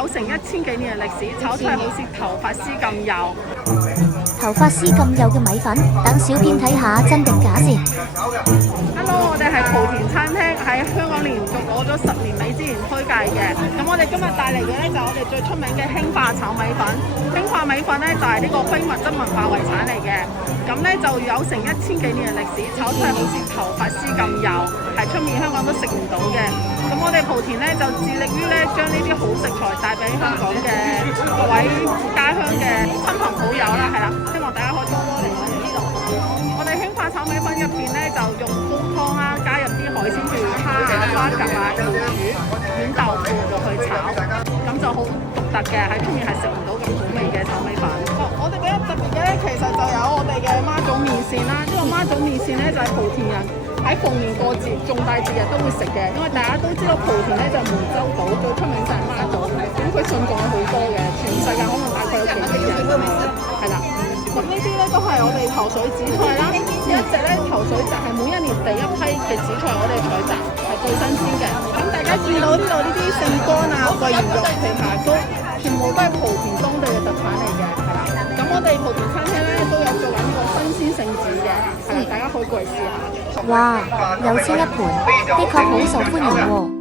有成1000幾年嘅歷史，炒出嚟好似頭髮絲咁幼。頭髮絲咁幼嘅米粉，等小編睇下真定假先。Hello， 我哋係莆田餐廳，喺香港連續攞咗10年米之前推介嘅。咁我哋今日帶嚟嘅咧就係我哋最出名嘅興化炒米粉。興化米粉咧就係呢個非物質文化遺產嚟嘅。咁咧就有成1000幾年嘅歷史，炒出嚟好似頭髮絲咁幼，係出面香港都食唔到嘅。咁我哋莆田咧就致力於咧將呢啲好食材帶俾香港嘅各位家鄉嘅親朋好友啦，係啦，希望大家可以多多嚟我哋呢度。我哋興化炒米粉入邊咧就用煲湯啦，加入啲海鮮譬如蝦啊、花甲啊、瑤柱、軟豆腐落去炒，咁就好獨特嘅，喺出面係食唔到咁好味嘅炒米粉。我哋比較特別嘅咧，其實就有我哋嘅媽祖麵線啦。呢個媽祖麵線咧就係莆田人喺逢年過節、重大節日都會食嘅，因為大家都知道莆田咧就係梅州島最出名就係媽祖，咁佢信眾有好多嘅，全世界可能大概有幾億人，係啦。咁呢啲咧都係我哋頭水紫菜啦，一隻咧頭水就係每一年第一批嘅紫菜，我哋採集係最新鮮嘅。咁大家見到呢度呢啲聖乾啊、桂圓肉、枇杷膏，全部都係莆田當地嘅特產嚟嘅，係啦。咁我哋莆田餐廳咧都有做緊呢個新鮮聖子嘅，係啦，大家可以過嚟試下。哇，又清一盤，的確好受歡迎喎。